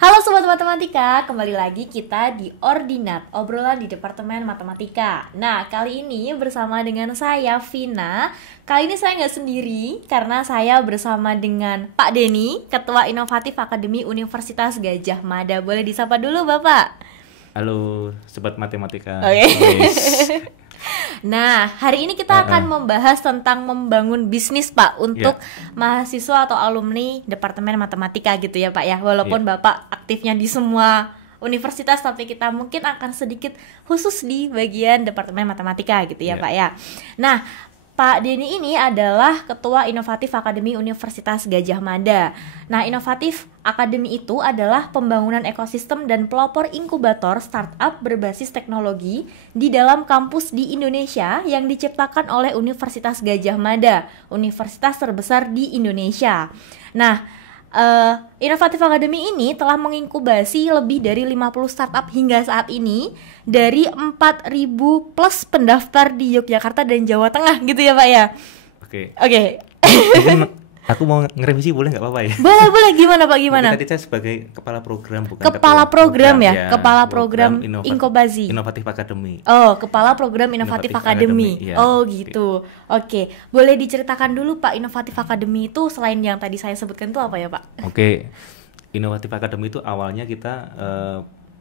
Halo Sobat Matematika, kembali lagi kita di Ordinat, obrolan di Departemen Matematika. Nah, kali ini bersama dengan saya, Vina. Kali ini saya nggak sendiri, karena saya bersama dengan Pak Denny, Ketua Inovatif Akademi Universitas Gadjah Mada. Boleh disapa dulu, Bapak? Halo Sobat Matematika. Nah, hari ini kita akan membahas tentang membangun bisnis, Pak, untuk mahasiswa atau alumni Departemen Matematika gitu ya, Pak ya. Walaupun Bapak aktifnya di semua universitas, tapi kita mungkin akan sedikit khusus di bagian Departemen Matematika gitu ya, Pak ya. Nah, Pak Denny ini adalah Ketua Inovatif Akademi Universitas Gadjah Mada. Nah, Inovatif Akademi itu adalah pembangunan ekosistem dan pelopor inkubator startup berbasis teknologi di dalam kampus di Indonesia yang diciptakan oleh Universitas Gadjah Mada, universitas terbesar di Indonesia. Nah, Inovatif Academy ini telah menginkubasi lebih dari 50 startup hingga saat ini dari 4.000 plus pendaftar di Yogyakarta dan Jawa Tengah gitu ya Pak ya. Oke. Aku mau ngerevisi boleh nggak apa-apa ya? Boleh, gimana Pak, gimana? Tadi saya sebagai kepala program, bukan kepala program ya? Kepala program inkubasi Inovatif Academy. Oh, kepala program Inovatif Academy. Ya. Oh gitu. Oke. Boleh diceritakan dulu Pak, Inovatif Academy itu selain yang tadi saya sebutkan itu apa ya Pak? Oke. Inovatif Academy itu awalnya kita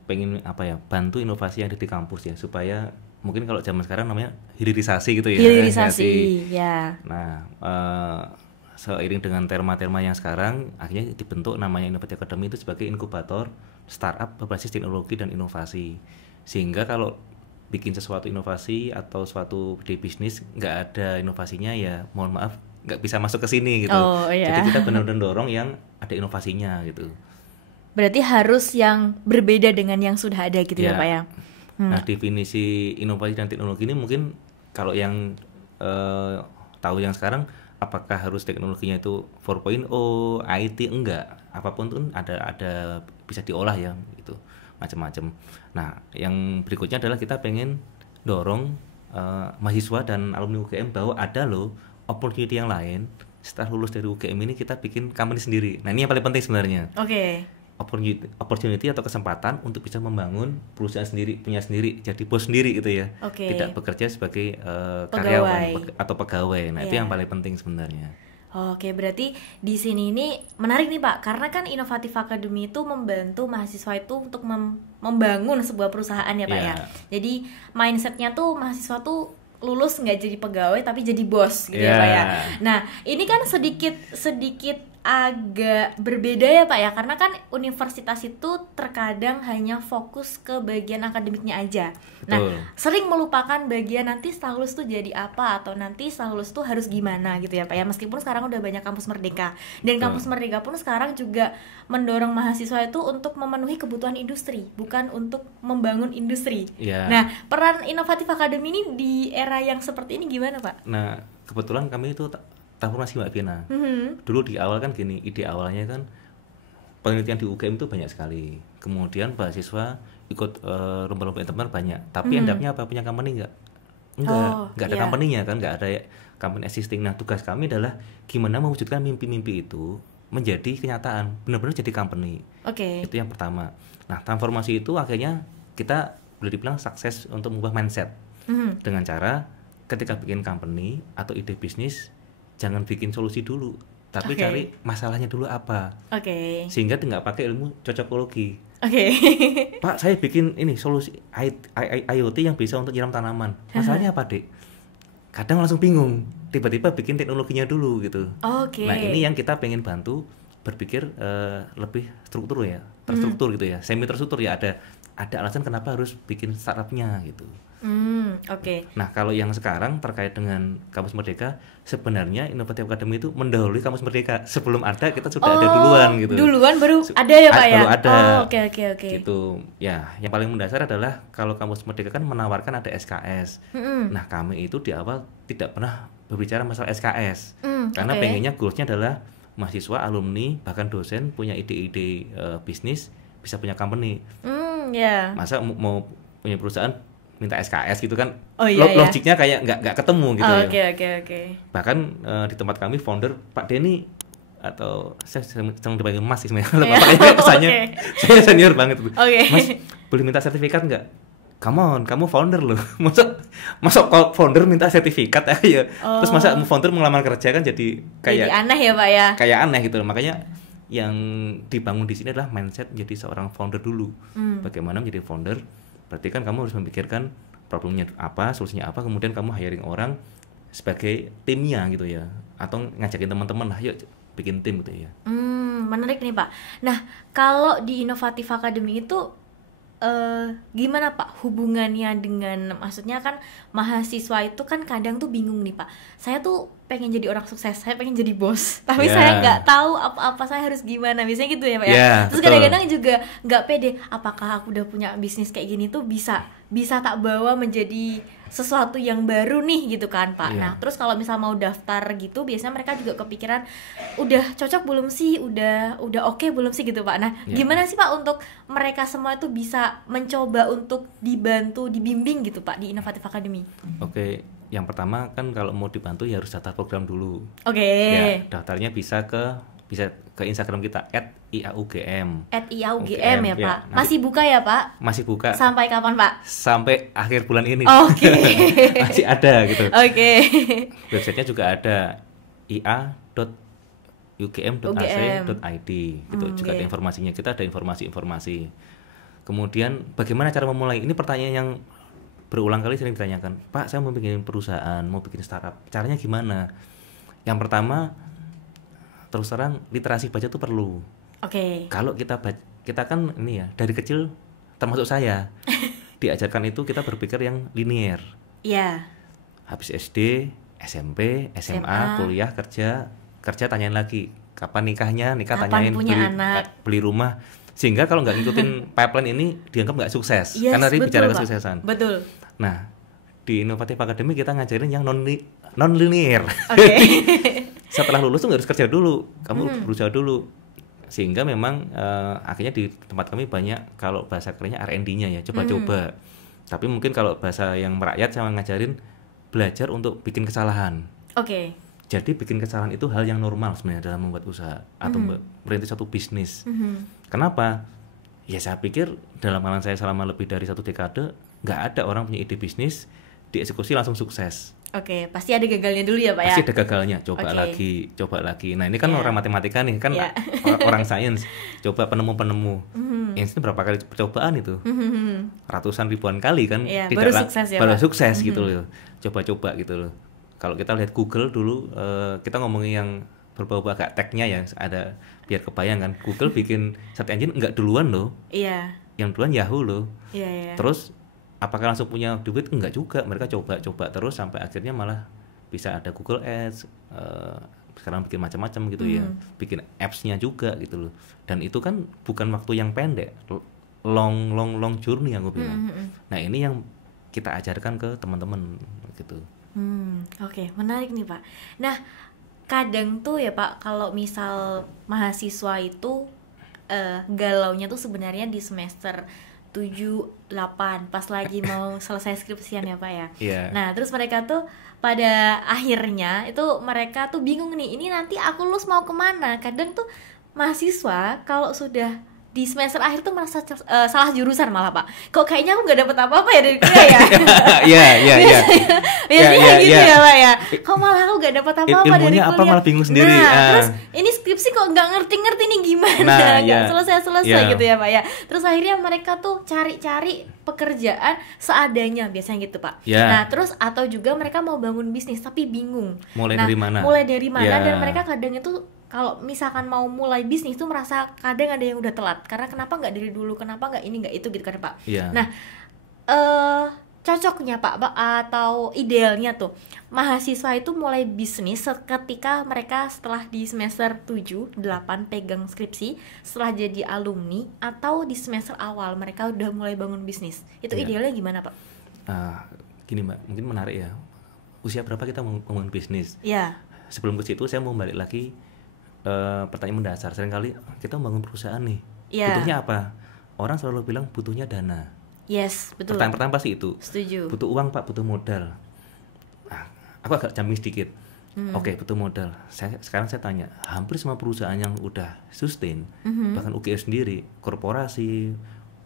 pengen bantu inovasi yang ada di kampus ya, supaya mungkin kalau zaman sekarang namanya hilirisasi gitu ya. Hilirisasi, ya. Nah, seiring dengan terma-terma yang sekarang, akhirnya dibentuk namanya Inovatif Academy itu sebagai inkubator startup berbasis teknologi dan inovasi. Sehingga kalau bikin sesuatu inovasi atau suatu ide bisnis nggak ada inovasinya, ya mohon maaf nggak bisa masuk ke sini gitu. Jadi kita benar-benar dorong yang ada inovasinya gitu. Berarti harus yang berbeda dengan yang sudah ada gitu ya Pak ya. Nah, definisi inovasi dan teknologi ini mungkin kalau yang tahu yang sekarang, apakah harus teknologinya itu 4.0, IT, enggak. Apapun itu ada bisa diolah ya gitu, macam-macam. Nah, yang berikutnya adalah kita pengen dorong mahasiswa dan alumni UGM bahwa ada loh opportunity yang lain. Setelah lulus dari UGM ini kita bikin company sendiri. Nah, ini yang paling penting sebenarnya. Opportunity atau kesempatan untuk bisa membangun perusahaan sendiri, punya sendiri, jadi bos sendiri gitu ya. Tidak bekerja sebagai karyawan atau pegawai. Nah, itu yang paling penting sebenarnya. Oke, berarti di sini ini menarik nih Pak, karena kan Inovatif Academy itu membantu mahasiswa itu untuk membangun sebuah perusahaan ya Pak ya. Jadi mindsetnya tuh mahasiswa tuh lulus nggak jadi pegawai tapi jadi bos gitu ya Pak ya. Nah, ini kan sedikit agak berbeda ya Pak ya, karena kan universitas itu terkadang hanya fokus ke bagian akademiknya aja. Nah, sering melupakan bagian nanti setelah lulus tuh jadi apa, atau nanti setelah lulus tuh harus gimana gitu ya Pak ya. Meskipun sekarang udah banyak kampus merdeka, dan kampus merdeka pun sekarang juga mendorong mahasiswa itu untuk memenuhi kebutuhan industri, bukan untuk membangun industri. Nah, peran Inovatif Academy ini di era yang seperti ini gimana Pak? Nah, kebetulan kami itu transformasi Mbak Vina. Dulu di awal kan gini, ide awalnya kan penelitian di UGM itu banyak sekali. Kemudian mahasiswa ikut lomba-lomba internal banyak. Tapi endapnya apa? Punya company nggak? Nggak ada company-nya kan, nggak ada company existing. Nah, tugas kami adalah gimana mewujudkan mimpi-mimpi itu menjadi kenyataan, benar-benar jadi company. Itu yang pertama. Nah, transformasi itu akhirnya kita boleh dibilang sukses untuk mengubah mindset. Dengan cara ketika bikin company atau ide bisnis, jangan bikin solusi dulu, tapi cari masalahnya dulu apa. Sehingga nggak pakai ilmu cocokologi. Pak, saya bikin ini solusi IoT yang bisa untuk nyiram tanaman. Masalahnya apa, Dek? Kadang langsung bingung. Tiba-tiba bikin teknologinya dulu gitu. Nah, ini yang kita pengen bantu berpikir lebih terstruktur gitu ya. Semi terstruktur ya, ada alasan kenapa harus bikin startupnya gitu. Nah, kalau yang sekarang terkait dengan Kampus Merdeka, sebenarnya Inovatif Academy itu mendahului Kampus Merdeka. Sebelum ada, kita sudah ada duluan gitu. Duluan baru ada ya Pak ya? Baru ada. Oke. Gitu. Ya, yang paling mendasar adalah kalau Kampus Merdeka kan menawarkan ada SKS. Nah, kami itu di awal tidak pernah berbicara masalah SKS. Karena pengennya goalsnya adalah mahasiswa, alumni, bahkan dosen punya ide-ide bisnis, bisa punya company. Masa mau punya perusahaan minta SKS gitu kan, logiknya kayak nggak ketemu gitu. Bahkan di tempat kami founder Pak Denny atau saya sedang dipanggil Mas sih sebenarnya. Bapaknya kesannya saya senior banget. Mas, boleh minta sertifikat nggak? Come on, kamu founder loh. Masuk founder minta sertifikat ya. Terus masa founder melamar kerja kan jadi kayak aneh ya Pak ya. Kayak aneh gitu loh. Makanya yang dibangun di sini adalah mindset menjadi seorang founder dulu. Bagaimana menjadi founder? Berarti kan kamu harus memikirkan problemnya apa, solusinya apa, kemudian kamu hiring orang sebagai timnya gitu ya. Atau ngajakin teman-teman lah, yuk bikin tim gitu ya. Menarik nih Pak. Nah, kalau di Inovatif Academy itu gimana Pak hubungannya dengan, maksudnya kan mahasiswa itu kan kadang tuh bingung nih Pak, saya tuh pengen jadi orang sukses, saya pengen jadi bos, tapi saya nggak tahu apa-apa, saya harus gimana, biasanya gitu ya Pak ya. Terus kadang-kadang juga nggak pede, apakah aku udah punya bisnis kayak gini tuh bisa tak bawa menjadi sesuatu yang baru nih gitu kan Pak. Nah terus kalau misal mau daftar gitu, biasanya mereka juga kepikiran udah cocok belum sih, udah oke belum sih gitu Pak. Nah gimana sih Pak untuk mereka semua itu bisa mencoba untuk dibantu, dibimbing gitu Pak di Inovatif Academy? Oke, yang pertama kan kalau mau dibantu ya harus daftar program dulu. Ya, daftarnya bisa ke Instagram kita @iaugm. @iaugm ya Pak. Nah, masih buka ya Pak? Masih buka. Sampai kapan Pak? Sampai akhir bulan ini. Oke. Masih ada gitu. Oke. Websitenya juga ada ia.ugm.ac.id gitu. Juga ada informasinya. Kita ada informasi-informasi. Kemudian bagaimana cara memulai? Ini pertanyaan yang berulang kali sering ditanyakan. Pak, saya mau bikin perusahaan, mau bikin startup. Caranya gimana? Yang pertama, terus terang literasi baca itu perlu. Kalau kita kan ini ya dari kecil, termasuk saya diajarkan itu kita berpikir yang linier. Habis SD, SMP, SMA, kuliah, kerja tanyain lagi kapan nikahnya, tanyain beli rumah. Sehingga kalau nggak ngikutin pipeline ini dianggap nggak sukses. Karena tadi bicara kesuksesan. Betul. Nah, di Inovatif Academy kita ngajarin yang non linear. Setelah lulus tuh nggak harus kerja dulu, kamu berusaha dulu. Sehingga memang akhirnya di tempat kami banyak, kalau bahasa kerennya R&D-nya ya, coba-coba. Tapi mungkin kalau bahasa yang merakyat sama ngajarin belajar untuk bikin kesalahan. Jadi bikin kesalahan itu hal yang normal sebenarnya dalam membuat usaha atau merintis satu bisnis. Kenapa? Ya saya pikir dalam pengalaman saya selama lebih dari 1 dekade, nggak ada orang punya ide bisnis dieksekusi langsung sukses. Pasti ada gagalnya dulu ya Pak ya? Pasti ada gagalnya, coba lagi. Nah ini kan orang matematika nih, kan orang sains, coba penemu. Einstein berapa kali percobaan itu? Ratusan ribuan kali kan? Baru sukses gitu loh. Coba-coba gitu loh. Kalau kita lihat Google dulu, kita ngomongin yang berbau agak tech-nya ya, ada biar kebayang kan. Google bikin search engine nggak duluan loh. Yang duluan Yahoo loh. Terus apakah langsung punya duit? Enggak juga, mereka coba terus sampai akhirnya malah bisa ada Google Ads, sekarang bikin macam-macam gitu ya, bikin apps-nya juga gitu loh. Dan itu kan bukan waktu yang pendek, long journey yang gue bilang. Nah ini yang kita ajarkan ke teman-teman gitu. Menarik nih Pak. Nah kadang tuh ya Pak, kalau misal mahasiswa itu galaunya tuh sebenarnya di semester 7, 8 pas lagi mau selesai skripsian ya Pak ya. Nah terus mereka tuh pada akhirnya itu mereka tuh bingung nih, ini nanti aku lulus mau kemana. Kadang tuh mahasiswa kalau sudah di semester akhir tuh merasa salah jurusan malah Pak. Kok kayaknya aku nggak dapet apa-apa ya dari kuliah ya? Biasanya gitu ya Pak ya. Kok malah aku nggak dapet apa-apa dari kuliah? Apa malah bingung sendiri. Terus ini skripsi kok nggak ngerti nih gimana? Nggak selesai gitu ya Pak ya. Terus akhirnya mereka tuh cari pekerjaan seadanya, biasanya gitu Pak. Nah terus atau juga mereka mau bangun bisnis tapi bingung. Mulai dari mana? Dan mereka kadang itu kalau misalkan mau mulai bisnis tuh merasa kadang ada yang udah telat, karena kenapa nggak dari dulu, kenapa nggak ini nggak itu gitu kan Pak. Nah cocoknya Pak atau idealnya tuh mahasiswa itu mulai bisnis ketika mereka setelah di semester 7, 8 pegang skripsi, setelah jadi alumni, atau di semester awal mereka udah mulai bangun bisnis. Itu idealnya gimana Pak? Gini Mbak, mungkin menarik ya, usia berapa kita mau bangun bisnis? Sebelum ke situ saya mau balik lagi pertanyaan mendasar. Seringkali kita membangun perusahaan nih, butuhnya apa? Orang selalu bilang butuhnya dana. Betul. Pertanyaan pertama pasti itu. Setuju. Butuh uang Pak, butuh modal. Aku agak jamin sedikit. Oke, butuh modal. Sekarang saya tanya, hampir semua perusahaan yang udah sustain, bahkan UGM sendiri, korporasi,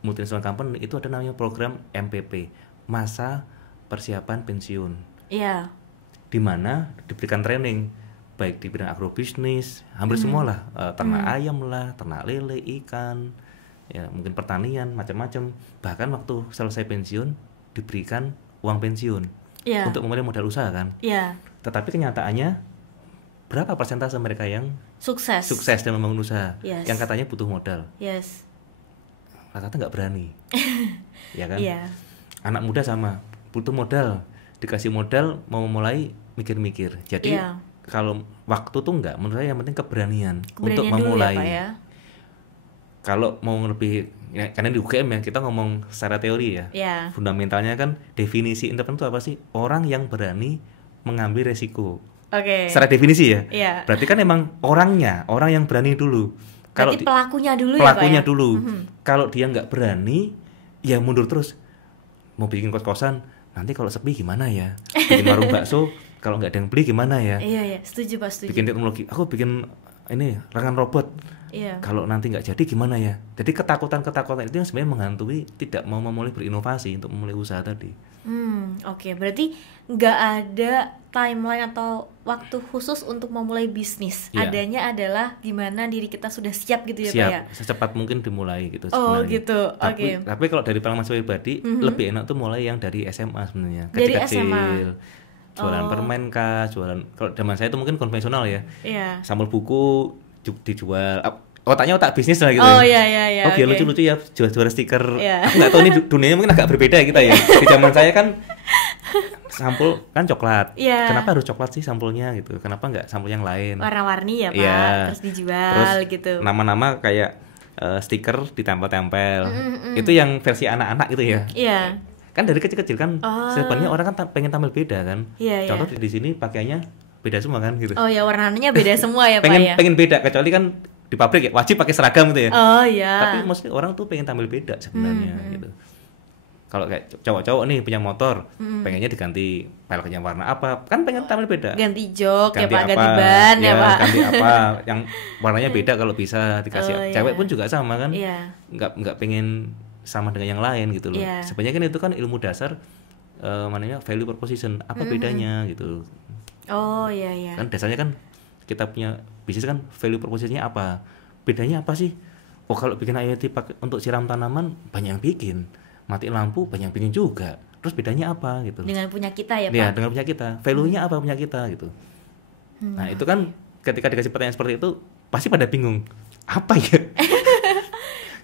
multinational company, itu ada namanya program MPP, masa persiapan pensiun. Iya. Di mana diberikan training, baik di bidang agrobisnis, hampir semua lah, ternak ayam lah, ternak lele, ikan, ya mungkin pertanian, macam-macam. Bahkan waktu selesai pensiun, diberikan uang pensiun untuk memulai modal usaha kan. Iya. Tetapi kenyataannya berapa persentase mereka yang Sukses dalam membangun usaha, Yes. yang katanya butuh modal, Yes. rata-rata nggak berani. Ya kan. Iya. Anak muda sama, butuh modal, dikasih modal mau mulai mikir-mikir. Jadi Iya. kalau waktu tuh nggak, menurut saya yang penting keberanian untuk Keberanian dulu memulai. ya, Pak ya. Kalau mau lebih ya, karena di UGM ya kita ngomong secara teori ya. Iya. Fundamentalnya kan definisi entrepreneur itu apa sih? Orang yang berani mengambil resiko. Oke. Secara definisi ya. Iya. Berarti kan emang orang yang berani dulu. Kalau Berarti pelakunya dulu pelakunya ya, Pak ya? dulu. Kalau dia nggak berani, ya mundur terus. Mau bikin kos-kosan, nanti kalau sepi gimana ya? Bikin warung bakso, kalau nggak ada yang beli gimana ya? Iya, setuju Pak, setuju. Bikin teknologi, aku bikin ini rengan robot. Iya. Kalau nanti nggak jadi gimana ya? Jadi ketakutan-ketakutan itu yang sebenarnya menghantui tidak mau memulai berinovasi untuk memulai usaha tadi. Oke. Berarti nggak ada timeline atau waktu khusus untuk memulai bisnis. Iya. Adanya adalah gimana diri kita sudah siap gitu ya, Pak Siap, ya? secepat mungkin dimulai gitu Oh, sebenarnya. gitu. Oke. Tapi kalau dari pengalaman saya pribadi, lebih enak tuh mulai yang dari SMA sebenarnya. Dari Kecil-kecil. Jualan Oh. permen kah, jualan, kalau zaman saya itu mungkin konvensional ya. Iya. Sampul buku dijual. Otaknya otak bisnis lah gitu. Oh, iya. Oh, biar oke. lucu-lucu ya, jual-jual stiker. Iya. Aku nggak tahu ini dunianya mungkin agak berbeda ya kita ya. Di zaman saya kan sampul kan coklat. Iya. Kenapa harus coklat sih sampulnya gitu? Kenapa nggak sampul yang lain? Warna-warni ya, Pak. Iya. Terus dijual Terus gitu. nama-nama kayak stiker ditempel-tempel. Itu yang versi anak-anak gitu ya. Iya. Kan dari kecil-kecil kan Oh. sebenarnya orang kan pengen tampil beda kan. Iya, Contoh di sini pakaiannya beda semua kan gitu. Oh ya, warnanya beda semua ya, Pak ya? pengen beda, kecuali kan di pabrik ya wajib pakai seragam gitu ya. Oh iya. Tapi mostly orang tuh pengen tampil beda sebenarnya gitu. Kalau kayak cowok-cowok nih punya motor, pengennya diganti peleknya warna apa, kan pengen tampil beda. Ganti jok ya, Pak, apa, ganti ban ya, Pak. ganti apa yang warnanya beda kalau bisa dikasih. Oh, iya. Cewek pun juga sama kan. Iya. Nggak pengen sama dengan yang lain gitu loh. Iya. Sebenarnya kan itu kan ilmu dasar mananya value proposition, apa bedanya gitu. Oh iya. Kan dasarnya kan kita punya bisnis kan value propositionnya apa, bedanya apa sih? Oh kalau bikin IoT pakai untuk siram tanaman banyak yang bikin, mati lampu banyak yang bikin juga, terus bedanya apa gitu. Dengan punya kita ya, Pak. Ya dengan punya kita, value-nya apa punya kita gitu. Nah itu kan ketika dikasih pertanyaan seperti itu pasti pada bingung, apa ya?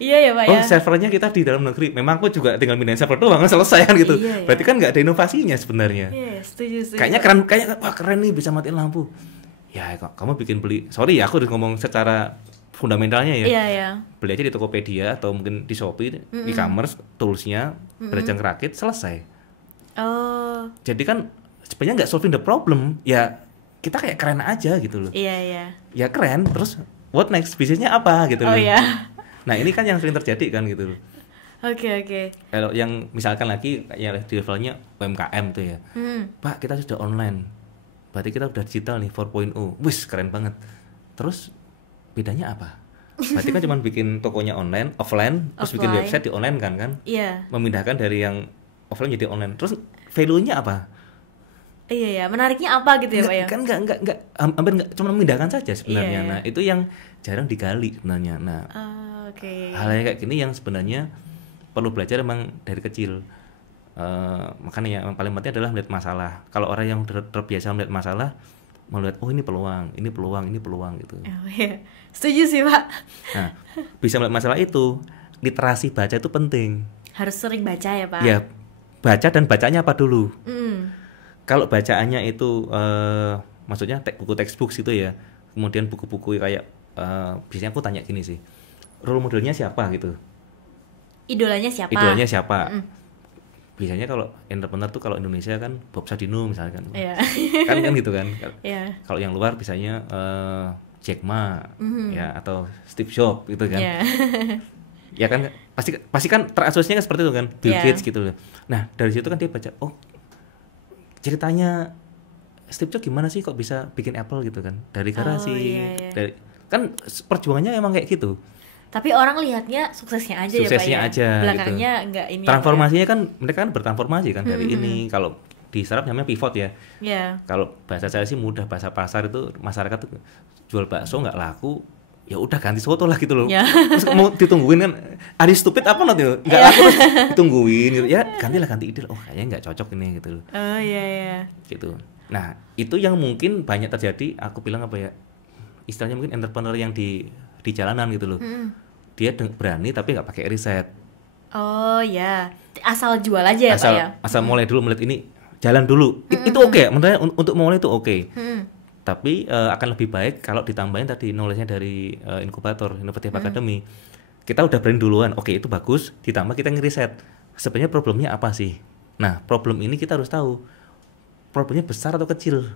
Iya ya, Pak Oh ya. servernya kita di dalam negeri, memang aku juga tinggal pindahin server doang selesai kan gitu. Iya, ya. Berarti kan nggak ada inovasinya sebenarnya. Iya, setuju. Kayaknya wah keren nih bisa matiin lampu. Ya kamu beli, sorry ya aku udah ngomong secara fundamentalnya ya. Iya. Beli aja di Tokopedia atau mungkin di Shopee, e-commerce, toolsnya, berajang rakit, selesai. Oh. Jadi kan sebenarnya nggak solving the problem, ya kita kayak keren aja gitu loh. Iya. Ya keren, terus what next, bisnisnya apa gitu Oh loh. iya. Nah ini kan yang sering terjadi kan gitu loh. Oke. Kalau yang misalkan lagi ya di levelnya UMKM tuh ya, Pak kita sudah online, berarti kita udah digital nih 4.0, wis keren banget. Terus bedanya apa? Berarti kan cuma bikin tokonya online, offline, terus bikin website di online kan? Iya. Memindahkan dari yang offline jadi online. Terus value-nya apa? Iya, menariknya apa gitu ya, Pak ya? Kan enggak hampir enggak, cuma memindahkan saja sebenarnya. Iya. Nah itu yang jarang digali sebenarnya. Nah Oke. hal yang kayak gini yang sebenarnya perlu belajar emang dari kecil. Makanya yang paling penting adalah melihat masalah. Kalau orang yang terbiasa melihat masalah, melihat oh ini peluang gitu. Oh iya. Setuju sih, Pak. Nah, bisa melihat masalah itu, literasi baca itu penting. Harus sering baca ya, Pak. Ya, baca dan bacanya apa dulu. Mm. Kalau bacaannya itu maksudnya buku textbook gitu ya. Kemudian buku-buku kayak biasanya aku tanya gini sih. Role modelnya siapa gitu? Idolanya siapa? Biasanya kalau entrepreneur tuh kalau Indonesia kan Bob Sadino misalkan. Iya. kan gitu kan. Iya. Kalau yang luar biasanya Jack Ma ya atau Steve Jobs gitu kan. Iya. Ya kan pasti kan terasosiasinya kan seperti itu kan, Bill Iya. Gates gitu loh. Nah, dari situ kan dia baca, oh ceritanya Steve Jobs gimana sih kok bisa bikin Apple gitu kan, dari garasi, iya. dari kan perjuangannya emang kayak gitu. Tapi orang lihatnya suksesnya aja Suksesnya ya Pak ya. aja, Belakangnya enggak ini. Transformasinya kan mereka kan bertransformasi kan dari ini, kalau di startup namanya pivot ya. Iya. Kalau bahasa saya sih mudah, bahasa pasar itu masyarakat tuh jual bakso nggak laku, ya udah ganti soto lah gitu loh. Ya. Terus mau ditungguin kan, ada stupid apa nanti nggak laku terus ditungguin gitu. Ya ganti ide, oh kayaknya nggak cocok ini gitu loh. Oh iya. Gitu. Nah itu yang mungkin banyak terjadi, aku bilang apa ya, istilahnya mungkin entrepreneur yang di jalanan gitu loh. Dia berani tapi nggak pakai riset. Oh ya, asal jual aja ya asal, Pak ya. Asal mulai dulu, melihat ini jalan dulu. Itu oke, menurut untuk mulai itu oke. Tapi akan lebih baik kalau ditambahin tadi knowledge-nya dari inkubator, Innovative Academy. Kita udah brand duluan, oke itu bagus. Ditambah kita ngeriset sebenarnya problemnya apa sih. Nah problem ini kita harus tahu problemnya besar atau kecil.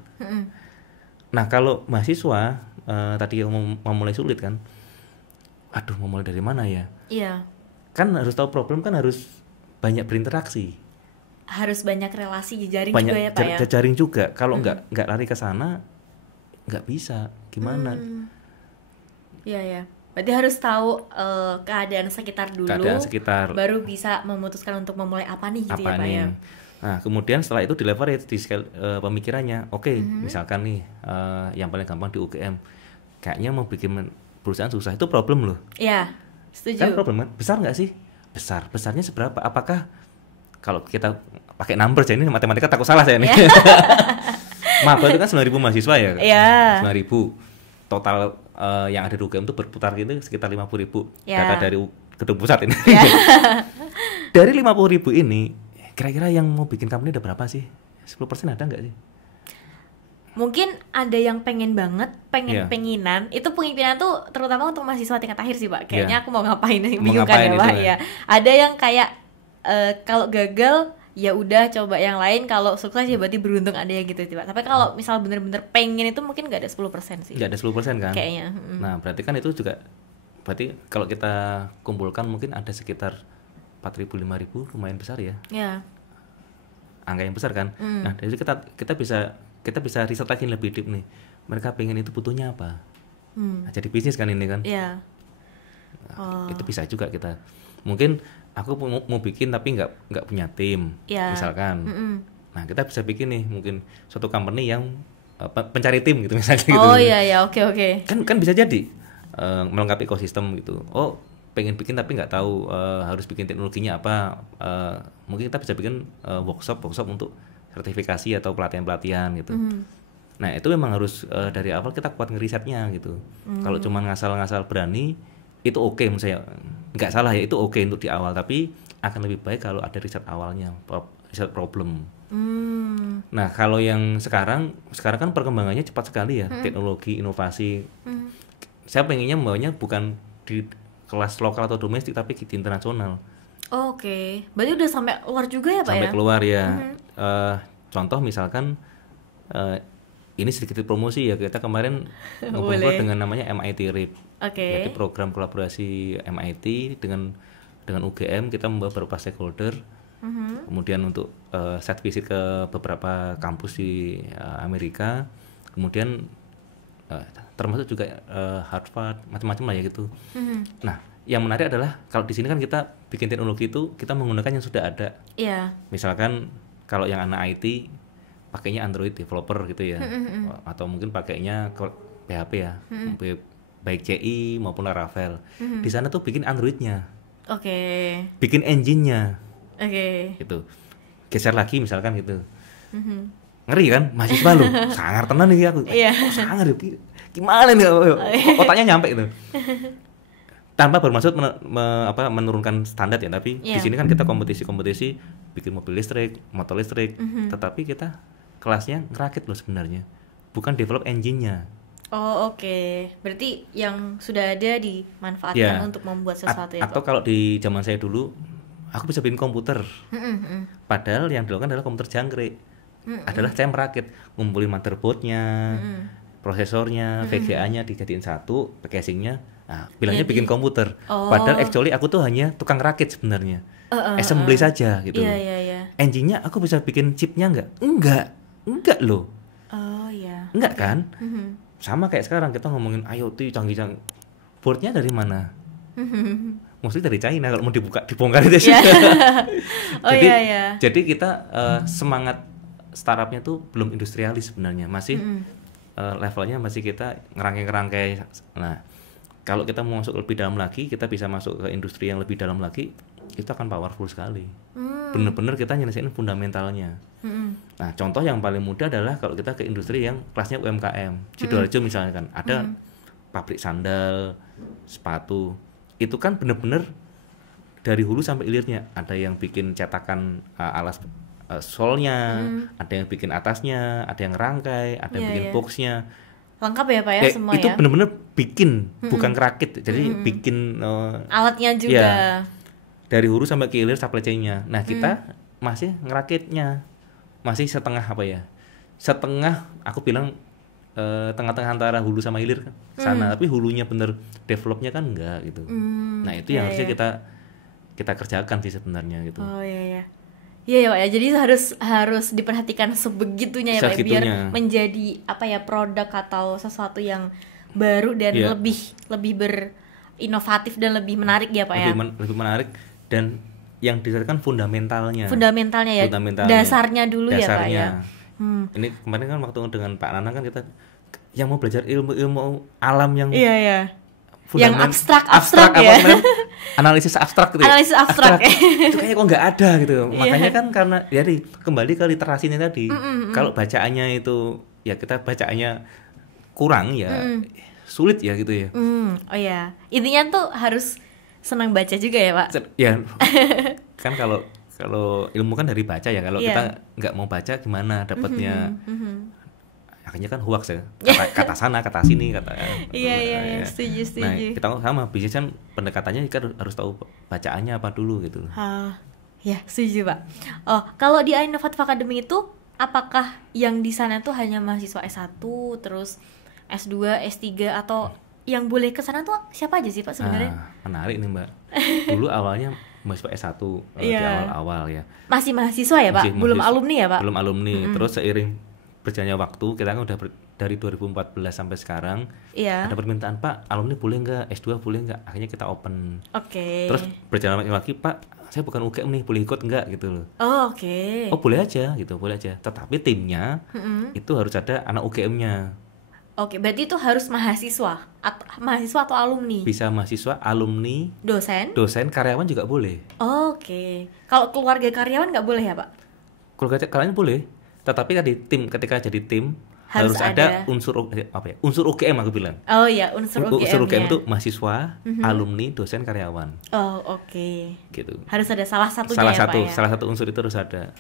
Nah kalau mahasiswa tadi yang mau mulai sulit kan, aduh mau mulai dari mana ya? Iya. Kan harus tahu problem, kan harus banyak berinteraksi. Harus banyak relasi jejaring Banyak juga ya Pak ya. jejaring juga. Kalau nggak lari ke sana, nggak bisa. Gimana? Iya ya. Berarti harus tahu keadaan sekitar dulu. Keadaan sekitar. Baru bisa memutuskan untuk memulai apa nih gitu ya Pak ya. Nah kemudian setelah itu di leverage di scale pemikirannya. Oke, misalkan nih yang paling gampang di UGM, kayaknya mau bikin perusahaan susah, itu problem loh. Iya, setuju. Kan problem besar nggak sih? Besarnya seberapa? Apakah kalau kita pakai number, jadi ini matematika takut salah saya nih. Maba itu kan 9.000 mahasiswa ya. Iya. 9.000 total yang ada di UGM itu berputar gitu sekitar 50.000 Ya. data dari gedung pusat ini. Ya. Dari 50.000 ini, kira-kira yang mau bikin company ada berapa sih? 10% ada nggak sih? Mungkin ada yang pengen banget, Iya. penginan. Itu pemimpinan tuh terutama untuk mahasiswa tingkat akhir sih Pak. Kayaknya Iya. aku mau ngapain nih, Mau bingung kan ngapain ya itu Pak ya. ya. Ada yang kayak kalau gagal ya udah coba yang lain, kalau sukses ya berarti beruntung, ada yang gitu sih Pak. Tapi kalau misal bener-bener pengen itu mungkin nggak ada 10% sih. Nggak ada 10% kan? Kayaknya. Nah berarti kan itu juga, berarti kalau kita kumpulkan mungkin ada sekitar 4.000 5.000, lumayan besar ya. Ya. Angka yang besar kan. Nah dari situ kita bisa riset lagi lebih deep nih, mereka pengen itu butuhnya apa. Nah, jadi bisnis kan ini kan. Iya. Nah, itu bisa juga kita, mungkin aku mau bikin tapi nggak punya tim. Iya. Misalkan. Nah kita bisa bikin nih mungkin suatu company yang pencari tim gitu misalnya gitu. Oh iya oke. Kan bisa jadi melengkapi ekosistem gitu. Oh pengen bikin tapi nggak tahu harus bikin teknologinya apa. Mungkin kita bisa bikin workshop untuk sertifikasi atau pelatihan gitu. Nah itu memang harus dari awal kita kuat ngerisetnya gitu. Kalau cuma ngasal-ngasal berani itu oke, menurut saya nggak salah ya, itu oke untuk di awal, tapi akan lebih baik kalau ada riset awalnya, riset problem. Nah kalau yang sekarang kan perkembangannya cepat sekali ya, teknologi, inovasi. Saya pengennya membawanya bukan di kelas lokal atau domestik tapi di internasional. Oke. Berarti udah sampai luar juga ya Pak Sampai ya? keluar ya. Contoh misalkan ini sedikit promosi ya, kita kemarin ngobrol dengan namanya MIT RIP. Jadi program kolaborasi MIT dengan UGM, kita membawa beberapa stakeholder. Kemudian untuk set visit ke beberapa kampus di Amerika, kemudian termasuk juga Harvard, macam-macam lah ya gitu. Nah, yang menarik adalah kalau di sini kan kita bikin teknologi itu kita menggunakan yang sudah ada. Iya. Misalkan kalau yang anak IT pakainya Android developer gitu ya, atau mungkin pakainya PHP ya, baik CI maupun Laravel. Di sana tuh bikin Androidnya, bikin engine-nya, gitu. Geser lagi misalkan gitu. Ngeri kan, mahasiswa lu, sangar tenan nih aku. Sangar gimana nih, otaknya nyampe gitu. Tanpa bermaksud menurunkan standar ya, tapi di sini kan kita kompetisi bikin mobil listrik, motor listrik, tetapi kita kelasnya ngerakit loh sebenarnya, bukan develop engine-nya. Oh oke. Berarti yang sudah ada dimanfaatkan untuk membuat sesuatu itu. Atau kalau di zaman saya dulu, aku bisa bikin komputer, padahal yang dilakukan adalah komputer jangkrik. Adalah saya merakit, ngumpulin motherboardnya, prosesornya, VGA-nya dijadiin satu, casingnya. Nah, bilangnya bikin komputer. Padahal actually aku tuh hanya tukang rakit sebenarnya. Assembly saja gitu. Engine-nya aku bisa bikin chipnya enggak loh. Enggak kan? Sama kayak sekarang kita ngomongin IoT canggih-canggih, boardnya dari mana? Mostly dari China kalau mau dibongkar itu. Jadi kita semangat startupnya tuh belum industrialis sebenarnya, masih levelnya masih kita ngerangkai. Nah, kalau kita mau masuk lebih dalam lagi, kita bisa masuk ke industri yang lebih dalam lagi, itu akan powerful sekali. Bener-bener kita nyelesain fundamentalnya. Nah, contoh yang paling mudah adalah kalau kita ke industri yang kelasnya UMKM, Sidoarjo misalnya kan, ada pabrik sandal, sepatu, itu kan bener-bener dari hulu sampai hilirnya. Ada yang bikin cetakan alas solnya, ada yang bikin atasnya, ada yang rangkai, ada yang bikin boxnya. Lengkap ya Pak ya, semua itu ya? bener-bener bikin, bukan kerakit. Jadi bikin alatnya juga. Ya, dari hulu sampai ke hilir supply chain-nya. Nah, kita masih ngerakitnya. Masih setengah setengah aku bilang tengah-tengah antara hulu sama hilir sana, tapi hulunya bener developnya kan enggak gitu. Nah, itu yang harusnya kita kerjakan sih sebenarnya gitu. Iya Pak ya, jadi harus diperhatikan sebegitunya ya Pak, biar menjadi produk atau sesuatu yang baru dan lebih berinovatif dan lebih menarik ya Pak ya. Lebih menarik, dan yang disediakan fundamentalnya ya, dasarnya dulu ya Pak ya. Ini kemarin kan waktu dengan Pak Nana kan kita yang mau belajar ilmu alam yang yang abstrak ya. Analisis abstrak gitu ya. Itu kayaknya kok nggak ada gitu. Makanya kan karena jadi kembali ke literasinya tadi. Kalau bacaannya itu ya kita bacaannya kurang ya sulit ya gitu ya. Intinya tuh harus senang baca juga ya Pak. Ya kan kalau ilmu kan dari baca ya. Kalau kita nggak mau baca gimana dapatnya? Akhirnya kan hoax ya, kata sana, kata sini, kata setuju. Nah, kita sama bisnis kan pendekatannya kan harus tahu bacaannya apa dulu gitu. Ya, setuju Pak. Kalau di Innovative Academy itu apakah yang di sana tuh hanya mahasiswa S1, terus S2, S3, atau yang boleh ke sana tuh siapa aja sih Pak sebenarnya? Menarik nih Mbak. Dulu awalnya mahasiswa S1 di awal-awal ya. Masih mahasiswa ya Pak? Belum alumni ya Pak? Belum alumni. Terus seiring berjalannya waktu, kita kan udah dari 2014 sampai sekarang, ada permintaan, Pak, alumni boleh nggak, S2 boleh nggak, akhirnya kita open. Terus berjalan lagi, Pak, saya bukan UGM nih, boleh ikut nggak gitu loh. Oh boleh aja gitu, boleh aja, tetapi timnya itu harus ada anak UGM-nya. Berarti itu harus mahasiswa atau alumni? Bisa mahasiswa, alumni, dosen, karyawan juga boleh. Kalau keluarga karyawan nggak boleh ya Pak? Keluarga karyawan boleh. Tetapi ketika jadi tim harus ada unsur UGM aku bilang. Unsur UGM itu mahasiswa, alumni, dosen, karyawan. Gitu. Harus ada salah satunya ya Pak ya? Salah satu unsur itu harus ada.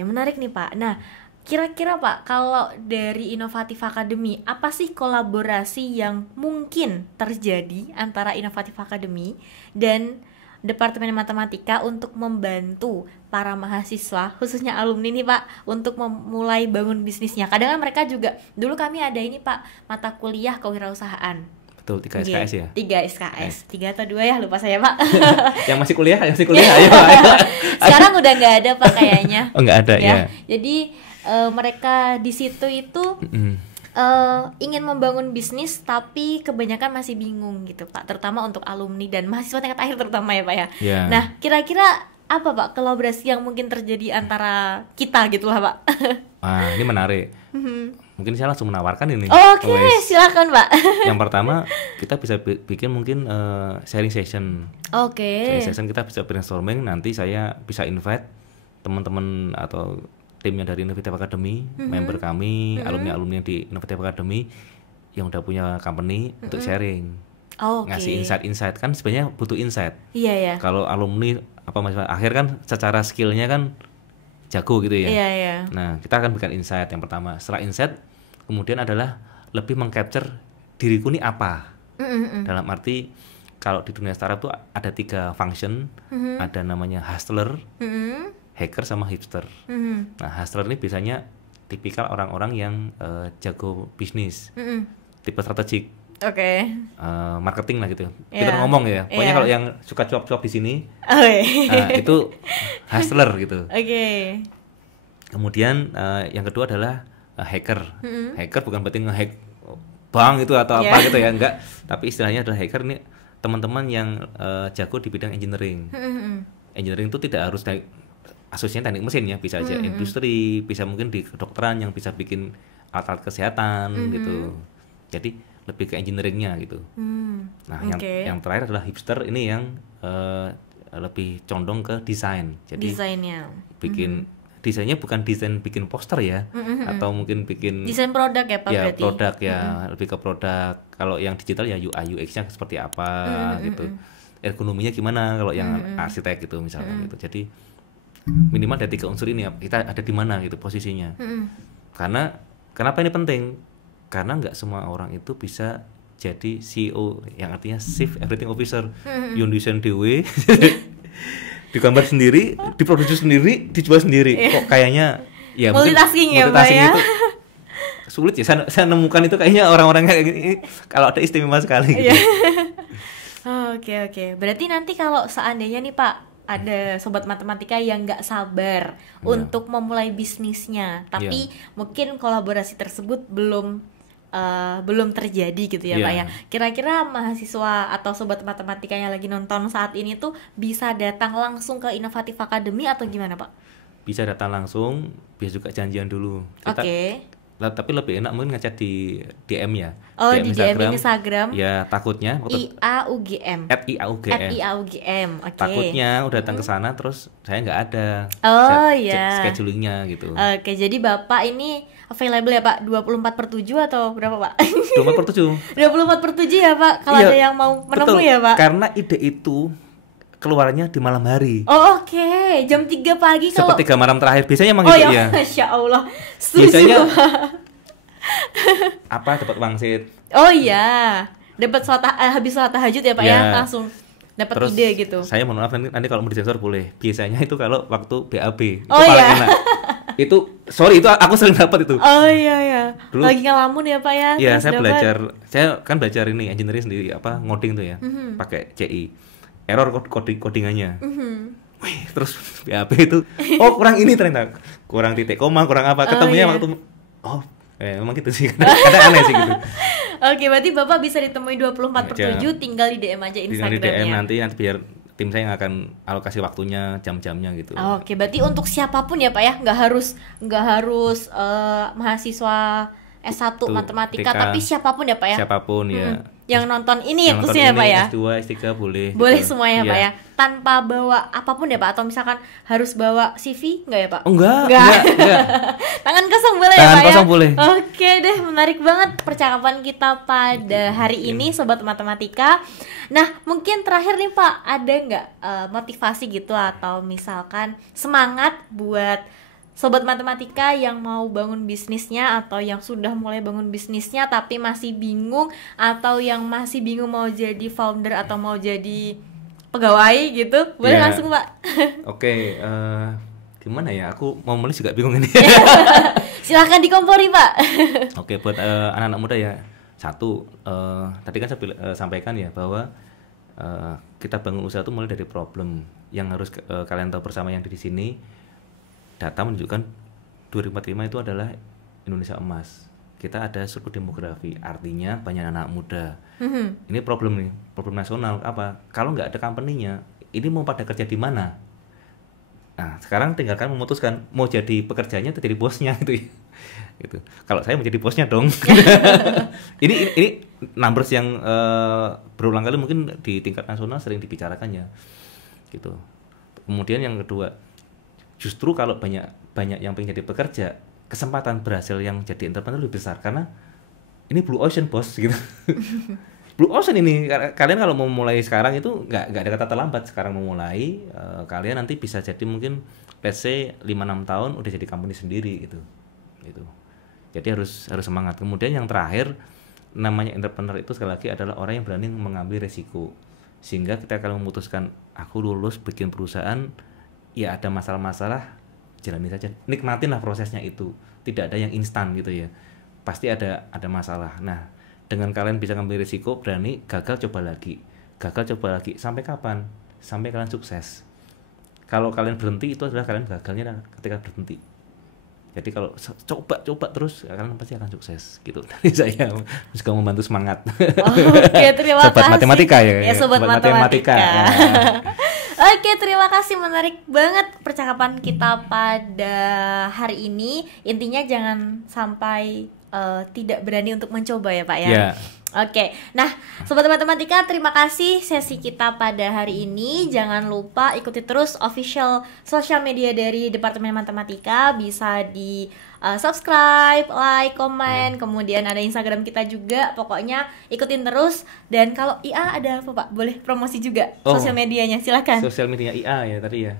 Menarik nih Pak. Nah, kira-kira Pak, kalau dari Innovative Academy, apa sih kolaborasi yang mungkin terjadi antara Innovative Academy dan Departemen Matematika untuk membantu para mahasiswa, khususnya alumni nih Pak, untuk memulai bangun bisnisnya? Kadang kan mereka juga, dulu kami ada ini Pak, mata kuliah kewirausahaan. Betul, 3 SKS ya? 3 SKS, 3 atau 2 ya, lupa saya Pak. Yang masih kuliah, ayo. Sekarang udah nggak ada Pak kayaknya. Nggak ada ya. Jadi mereka di situ itu ingin membangun bisnis, tapi kebanyakan masih bingung gitu Pak, terutama untuk alumni dan mahasiswa tingkat akhir terutama ya Pak ya. Nah, kira-kira apa Pak kolaborasi yang mungkin terjadi antara kita gitu lah Pak? Ini menarik. Mungkin saya langsung menawarkan ini. Silakan Pak. Yang pertama, kita bisa bikin mungkin sharing session. Sharing session, kita bisa brainstorming, nanti saya bisa invite teman-teman atau timnya dari Innovative Academy, member kami, alumni-alumni di Innovative Academy yang udah punya company untuk sharing, ngasih insight kan sebenarnya butuh insight. Kalau alumni mahasiswa akhir kan secara skillnya kan jago gitu ya. Nah, kita akan berikan insight yang pertama. Setelah insight, kemudian adalah lebih mengcapture diriku nih apa. Dalam arti kalau di dunia startup tuh ada 3 function, ada namanya hustler, hacker sama hipster. Nah, hustler ini biasanya tipikal orang-orang yang jago bisnis, tipe strategik, marketing lah gitu. Kita ngomong ya. Pokoknya kalau yang suka cuap-cuap di sini, itu hustler gitu. Kemudian yang kedua adalah hacker. Hacker bukan berarti ngehack bank itu atau apa gitu ya, enggak. Tapi istilahnya adalah hacker ini teman-teman yang jago di bidang engineering. Engineering itu tidak harus asosiasinya teknik mesin ya, bisa aja industri, bisa mungkin di kedokteran yang bisa bikin alat-alat kesehatan gitu. Jadi lebih ke engineeringnya gitu. Nah, yang terakhir adalah hipster, ini yang lebih condong ke desain. Jadi desainnya. Desainnya bukan desain bikin poster ya, atau mungkin bikin desain produk ya Pak, ya berarti. Produk ya, lebih ke produk. Kalau yang digital ya UI UX-nya seperti apa gitu. Ergonominya gimana kalau yang arsitek gitu misalnya gitu. Jadi minimal ada 3 unsur ini ya, kita ada di mana gitu posisinya. Karena kenapa ini penting? Karena nggak semua orang itu bisa jadi CEO, yang artinya Chief Everything Officer. Yang desain dewe, digambar sendiri, diproduksi sendiri, dijual sendiri. Kok kayaknya ya multitasking ya Pak ya. Itu sulit ya. Saya nemukan itu kayaknya orang-orang kayak gini kalau ada istimewa sekali gitu. Oke. Berarti nanti kalau seandainya nih Pak, ada sobat matematika yang nggak sabar untuk memulai bisnisnya, tapi mungkin kolaborasi tersebut belum terjadi gitu ya Pak ya. Kira-kira mahasiswa atau sobat matematika yang lagi nonton saat ini tuh bisa datang langsung ke Inovatif Academy atau gimana Pak? Bisa datang langsung, bisa juga janjian dulu. Tapi lebih enak mungkin ngechat di DM ya. Oh, di DM Instagram. Ya, takutnya IAUGM. @IAUGM. Oke. Takutnya udah datang ke sana terus saya nggak ada. Schedulingnya gitu. Oke, jadi Bapak ini available ya Pak 24/7 atau berapa Pak? 24/7. 24/7 ya Pak, kalau ada yang mau menemui ya Pak. Karena ide itu keluarnya di malam hari. Oh, oke. Jam 3 pagi kalau sepertiga malam terakhir biasanya emang gitu ya. Masya Allah. Biasanya apa dapat wangsit. Oh iya. Dapat habis sholat tahajud ya Pak ya, langsung dapat ide gitu. Saya mohon maaf nanti kalau mau disensor boleh. Biasanya itu kalau waktu BAB itu paling enak. Itu aku sering dapat itu. Oh iya. Dulu, lagi ngelamun ya Pak ya. Iya, saya kan belajar ini engineering sendiri, ngoding tuh ya. Pakai CI. Error codingannya. Wih, terus BAP itu kurang ini ternyata. Kurang titik koma, kurang apa. Ketemunya waktu memang gitu sih. Kadang aneh sih gitu. Oke, berarti Bapak bisa ditemui 24/7, tinggal di DM aja Instagramnya. Tinggal di DM nanti biar tim saya yang akan alokasi waktunya, jam-jamnya gitu. Oke, berarti untuk siapapun ya Pak ya, nggak harus mahasiswa S1 matematika, tapi siapapun ya Pak ya. Siapapun ya. Yang nonton ini khususnya ya Pak ya. S2, S3 boleh. Boleh gitu. Semuanya Pak ya. Tanpa bawa apapun ya Pak, atau misalkan harus bawa CV enggak ya Pak? Enggak. Tangan kosong boleh ya Pak ya. Tangan kosong boleh. Oke deh, menarik banget percakapan kita pada hari ini sobat matematika. Nah, mungkin terakhir nih Pak, ada nggak motivasi gitu atau misalkan semangat buat sobat matematika yang mau bangun bisnisnya atau yang sudah mulai bangun bisnisnya tapi masih bingung, atau yang masih bingung mau jadi founder atau mau jadi pegawai gitu, boleh langsung Pak. Oke, gimana ya, aku mau mulai juga bingung ini. Silahkan dikompori Pak. Oke, buat anak-anak muda ya, tadi kan saya sampaikan ya bahwa kita bangun usaha itu mulai dari problem yang harus kalian tahu bersama yang di sini. Data menunjukkan 2045 itu adalah Indonesia emas. Kita ada surplus demografi, artinya banyak anak muda. Ini problem nasional. Apa? Kalau nggak ada company-nya, ini mau pada kerja di mana? Nah, sekarang tinggalkan memutuskan mau jadi pekerjanya atau jadi bosnya gitu ya. Gitu. Kalau saya menjadi bosnya dong. ini numbers yang berulang kali mungkin di tingkat nasional sering dibicarakannya. Gitu. Kemudian yang kedua, justru kalau banyak yang pengen jadi pekerja, kesempatan berhasil yang jadi entrepreneur lebih besar karena ini blue ocean bos gitu. Blue ocean ini, kalian kalau mau mulai sekarang itu nggak ada kata terlambat. Sekarang mau mulai, kalian nanti bisa jadi mungkin PC 5-6 tahun udah jadi company sendiri gitu. Jadi harus semangat. Kemudian yang terakhir, namanya entrepreneur itu sekali lagi adalah orang yang berani mengambil resiko. Sehingga kita kalau memutuskan aku lulus bikin perusahaan, ya ada masalah-masalah, jalani saja, nikmatinlah prosesnya itu. Tidak ada yang instan gitu ya, pasti ada masalah. Nah, dengan kalian bisa ngambil risiko, berani, gagal coba lagi, sampai kapan? Sampai kalian sukses. Kalau kalian berhenti, itu adalah kalian gagalnya ketika berhenti. Jadi kalau coba terus kalian pasti akan sukses gitu. Dari saya juga membantu semangat. Oke, terima Sobat kasih. matematika ya. Sobat matematika. Ya. Oke, terima kasih, menarik banget percakapan kita pada hari ini. Intinya jangan sampai tidak berani untuk mencoba ya Pak ya. Yeah. Oke, nah Sobat Matematika, terima kasih sesi kita pada hari ini. Jangan lupa ikuti terus official sosial media dari Departemen Matematika. Bisa di subscribe, like, komen, kemudian ada Instagram kita juga. Pokoknya ikutin terus. Dan kalau IA ada apa Pak? Boleh promosi juga sosial medianya, silakan. Sosial media IA ya tadi ya,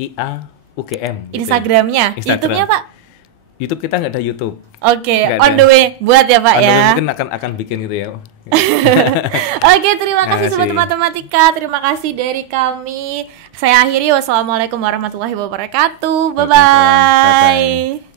@IA-UGM gitu Instagramnya, ya. YouTube-nya Pak? YouTube kita nggak ada YouTube. Oke, on the way buat ya Pak ya. Mungkin akan bikin gitu ya. Oke, terima kasih Sobat Matematika. Terima kasih dari kami. Saya akhiri, wassalamualaikum warahmatullahi wabarakatuh. Bye bye.